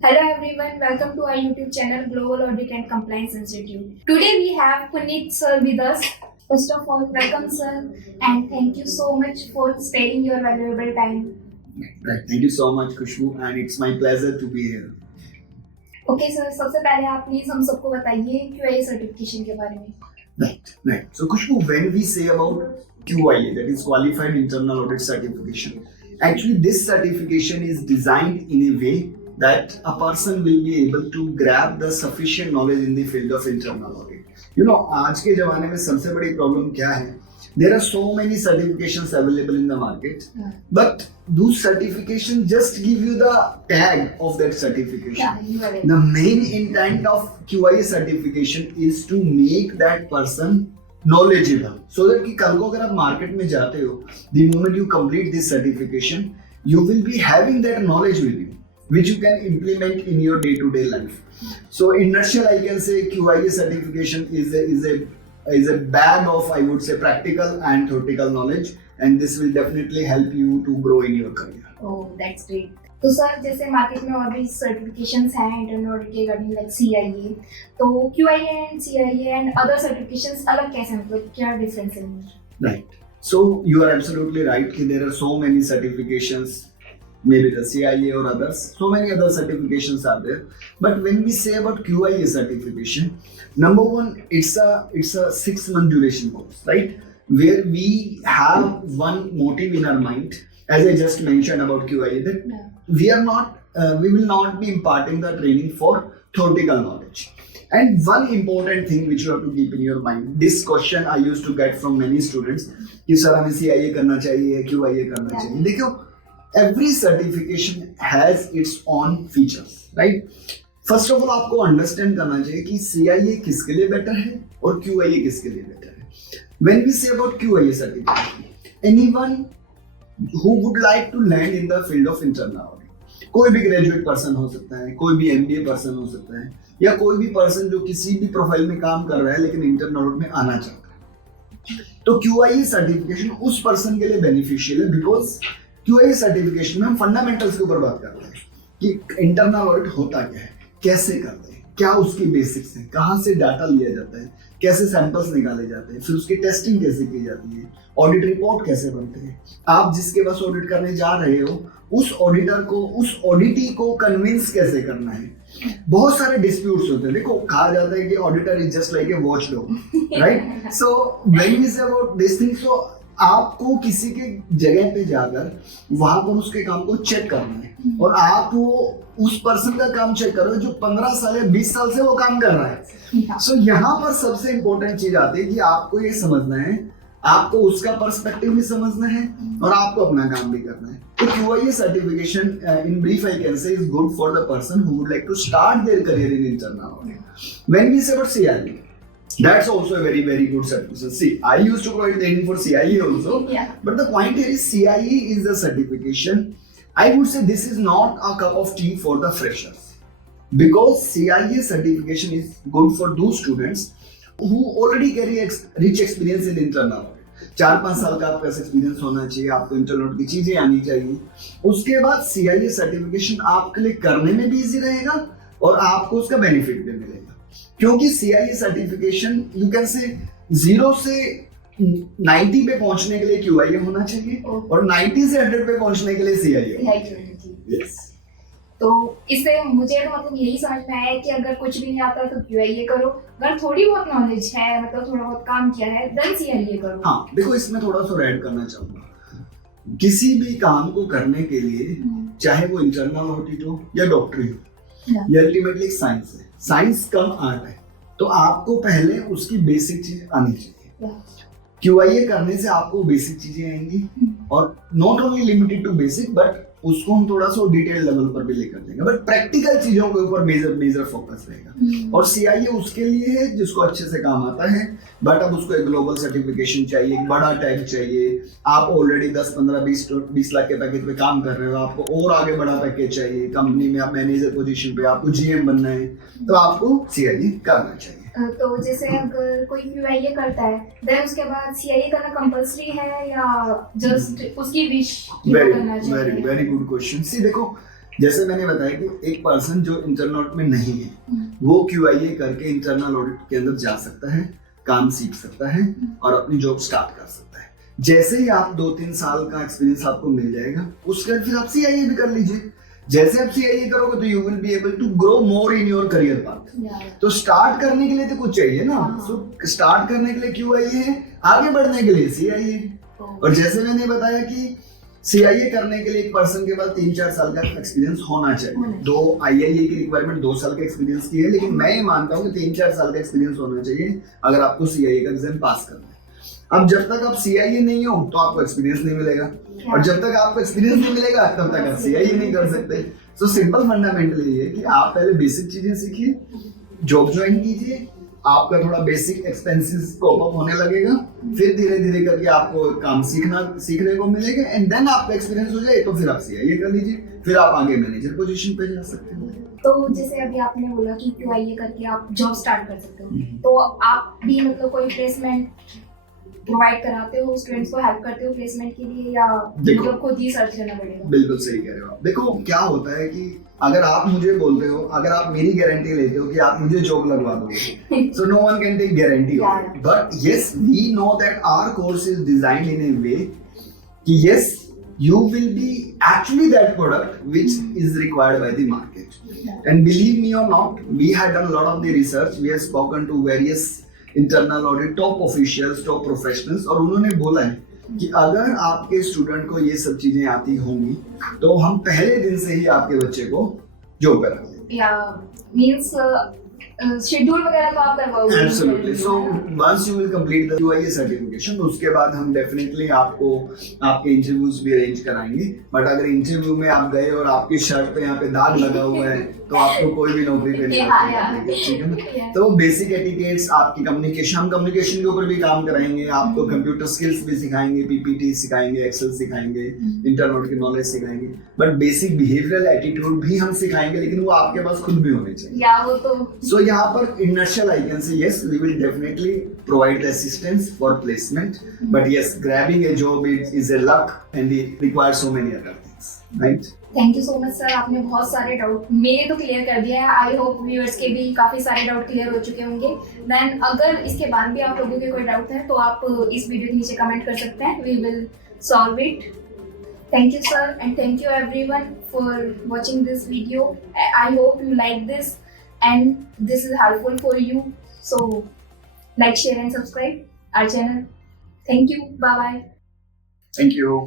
Hello everyone, welcome to our YouTube channel Global Audit and Compliance Institute. Today we have Puneet sir with us. First of all, welcome sir and thank you so much for sparing your valuable time. Right. Thank you so much, Khushbu, and it's my pleasure to be here. Okay sir, सबसे पहले आप please हम सबको बताइए QA certification के बारे में. Right. So, Khushbu, when we say about QIA, that is Qualified Internal Audit Certification, actually this certification is designed in a way that a person will be able to grab the sufficient knowledge in the field of internal audit. You know, आज के जमाने में सबसे बड़ी problem क्या है? There are so many certifications available in the market, but those certifications just give you the tag of that certification. Yeah, you are right. The main intent of QIA certification is to make that person knowledgeable, so that कि कल को अगर आप market में जाते हो, the moment you complete this certification, you will be having that knowledge with you, which you can implement in your day-to-day life. So in nutshell, I can say QIA certification is a bag of, I would say, practical and theoretical knowledge, and this will definitely help you to grow in your career. Oh, that's great. तो sir जैसे market में और भी certifications हैं internal audit के regarding like CIA, तो QIA and CIA and other certifications अलग कैसे मतलब क्या डिफरेंस है इनमें? Right. So you are absolutely right. There are so many certifications, maybe the CIA or others. So many other certifications are there. But when we say about QIA certification, number one, it's a 6-month duration course, right? Where we have one motive in our mind, as I just mentioned about QIA, that we will not be imparting the training for theoretical knowledge. And one important thing which you have to keep in your mind, this question I used to get from many students, कि sir हमें CIA करना चाहिए, QIA करना चाहिए. देखो, every certification has its own features, right? First of all, आपको understand करना चाहिए कि CIA किसके लिए better है और QIA किसके लिए better है. When we say about QIA certification, anyone who would like to land in the field of internal audit, कोई भी ग्रेजुएट पर्सन हो सकता है, कोई भी MBA पर्सन हो सकता है, या कोई भी पर्सन जो किसी भी प्रोफाइल में काम कर रहा है लेकिन इंटरनल ऑडिट में आना चाहता है, तो QIA सर्टिफिकेशन उस पर्सन के लिए बेनिफिशियल है. बिकॉज QIA सर्टिफिकेशन में हम फंडामेंटल्स के ऊपर बात करते हैं कि इंटरनल ऑडिट होता क्या है, कैसे करते हैं, क्या उसकी बेसिक्स हैं, कहाँ से डाटा लिया जाता है, कैसे सैंपल्स निकाले जाते हैं, फिर उसकी टेस्टिंग कैसे की जाती है, ऑडिट रिपोर्ट कैसे बनते हैं, आप जिसके पास ऑडिट करने जा रहे हो उस ऑडिटर को, उस ऑडिटी को कन्विंस कैसे करना है. बहुत सारे डिस्प्यूट्स होते हैं. देखो, कहा जाता है कि auditor is just like a watchdog, right? So when we say about this thing, so आपको किसी के जगह पे जाकर वहां पर उसके काम को चेक करना है, और आप वो उस पर्सन का काम चेक करो जो 15 साल या 20 साल से वो काम कर रहा है. सो यहाँ पर सबसे इंपॉर्टेंट चीज आती है कि आपको ये समझना है, आपको उसका पर्सपेक्टिव भी समझना है और आपको अपना काम भी करना है. तो QIA certification, in brief I can say, is good for the person who would like to start their career in internal audit. When we say about CIA, that's also a very, very good certification. See, I used to provide training for CIA also, but the point here is CIA is the certification. I would say this is not a cup of tea for the freshers, because CIA certification is good for those students who already carry rich experience in internal audit. 4-5 साल का आपका experience होना चाहिए, आपको internal audit की चीजें आनी चाहिए. उसके बाद CIA सर्टिफिकेशन आपके लिए करने में भी इजी रहेगा और आपको उसका बेनिफिट भी मिलेगा, क्योंकि CIA certification you can say 0 से 90 पे पहुंचने के लिए QIA होना चाहिए और 90 से 100 पे पहुंचने के लिए CIA. Yes. तो इससे मुझे तो मतलब यही समझ में आया कि अगर कुछ भी नहीं आता तो QIA करो, अगर थोड़ी बहुत नॉलेज है, मतलब थोड़ा बहुत काम किया है, देन CIA करो. हाँ, देखो, इसमें थोड़ा सा ऐड करना चाहूंगा. किसी भी काम को करने के लिए, चाहे वो इंटरनल ऑडिट हो या डॉक्टरी हो, ये अल्टीमेटली एक साइंस है. साइंस कम आर्ट है, तो आपको पहले उसकी बेसिक चीज आनी चाहिए. QIA करने से आपको बेसिक चीजें आएंगी, और not only limited to basic, but उसको हम थोड़ा सा डिटेल लेवल पर भी लेकर जाएंगे, बट प्रैक्टिकल चीजों के ऊपर मेजर फोकस रहेगा. और CIA उसके लिए है जिसको अच्छे से काम आता है, बट अब उसको एक ग्लोबल सर्टिफिकेशन चाहिए, एक बड़ा टैग चाहिए. आप ऑलरेडी 10, 15, 20 लाख के पैकेज पे काम कर रहे हो, आपको और आगे बड़ा पैकेज चाहिए, कंपनी में आप मैनेजर पोजीशन पे, आपको GM बनना है, तो आपको CIA करना चाहिए. तो जैसे अगर कोई QIA करता है, देन उसके बाद CIA करना कंपल्सरी है या जस्ट उसकी विश करना चाहिए? Very good question. सी, देखो, जैसे मैंने बताया कि एक पर्सन जो इंटरनल ऑडिट में नहीं है वो QIA करके इंटरनल ऑडिट के अंदर जा सकता है, काम सीख सकता है और अपनी जॉब स्टार्ट कर सकता है। जैसे ही आप 2-3 साल का एक्सपीरियंस आपको मिल जाएगा, उसके बाद फिर आप CIA भी कर लीजिए। जैसे आप CIA करोगे तो you will be able to grow more in your career path. तो स्टार्ट करने के लिए तो कुछ चाहिए ना, सो स्टार्ट करने के लिए QIA है, आगे बढ़ने के लिए CIA। और जैसे मैंने बताया कि CIA करने के लिए एक पर्सन के पास 3-4 साल का एक्सपीरियंस होना चाहिए। दो IIA की रिक्वायरमेंट 2 साल का एक्सपीरियंस की है, लेकिन मैं ये मानता हूँ कि 3-4 साल का एक्सपीरियंस होना चाहिए अगर आपको CIA का एग्जाम पास करना है। अब जब तक आप CIA नहीं हो तो आपको एक्सपीरियंस नहीं मिलेगा, और जब तक आपको एक्सपीरियंस नहीं मिलेगा तब तक आप CIA नहीं कर सकते। सो सिंपल फंडामेंटल ये है कि आप पहले बेसिक चीजें सीखिए, जॉब ज्वाइन कीजिए, आपका थोड़ा बेसिक एक्सपेंसेस कोप अप होने लगेगा, फिर धीरे धीरे करके आपको काम सीखने को मिलेगा, एंड देन आपका एक्सपीरियंस हो जाए तो फिर आप CIA कर लीजिए, फिर आप आगे मैनेजर पोजीशन पे जा सकते हैं। तो जैसे अभी आपने बोला कि QIA करके आप जॉब स्टार्ट कर सकते हो, तो आप भी मतलब कोई प्लेसमेंट प्रोवाइड कराते हो, स्टूडेंट्स को हेल्प करते हो प्लेसमेंट के लिए, या मतलब खुद ही सर्च करना पड़ेगा? बिल्कुल सही कह रहे हो आप। देखो क्या होता है कि अगर आप मुझे बोलते हो, अगर आप मेरी गारंटी लेते हो कि आप मुझे जॉब लगवा दोगे, so no one can take guarantee of it. But yes, we know that our course is designed in a way कि yes, you will be actually that product which is required by the market. And believe me or not, we had done a lot of the research. We have spoken to various internal audit top officials, top professionals, और उन्होंने बोला है कि अगर आपके student को ये सब चीजें आती होंगी तो हम पहले दिन से ही आपके बच्चे को जॉब कराएंगे। या मींस शेड्यूल वगैरह तो आप करवाओगे? Absolutely. So once you will complete the QIA certification, उसके बाद हम डेफिनेटली आपको आपके इंटरव्यूज भी अरेंज कराएंगे। बट अगर इंटरव्यू में आप गए और आपकी शर्ट पे यहाँ पे दाग लगा हुआ है तो आपको कोई भी नौकरी पे नहीं मिलेगी, ठीक है ना? तो बेसिक एटिकेट्स, आपकी कम्युनिकेशन, हम कम्युनिकेशन के ऊपर भी काम कराएंगे, आपको कंप्यूटर स्किल्स भी सिखाएंगे, PPT सिखाएंगे, एक्सेल सिखाएंगे, इंटरनेट की नॉलेज सिखाएंगे, बट बेसिक बिहेवियरल एटीट्यूड भी हम सिखाएंगे, लेकिन वो आपके पास खुद भी होने चाहिए। या वो तो So यहाँ पर in nutshell I can say yes, we will definitely provide the assistance for placement, but yes, grabbing a job is a luck and it requires so many other things, right? Thank you so much sir, आपने बहुत सारे doubt मेरे तो clear कर दिया है। I hope viewers के भी काफ़ी सारे डाउट क्लियर हो चुके होंगे। देन अगर इसके बाद भी आप लोगों के कोई डाउट है तो आप इस वीडियो के नीचे कमेंट कर सकते हैं, we will solve it. Thank you sir, and thank you everyone for watching this video. I hope you like this and this is helpful for you. So like, share and subscribe our channel. Thank you. Bye bye. Thank you.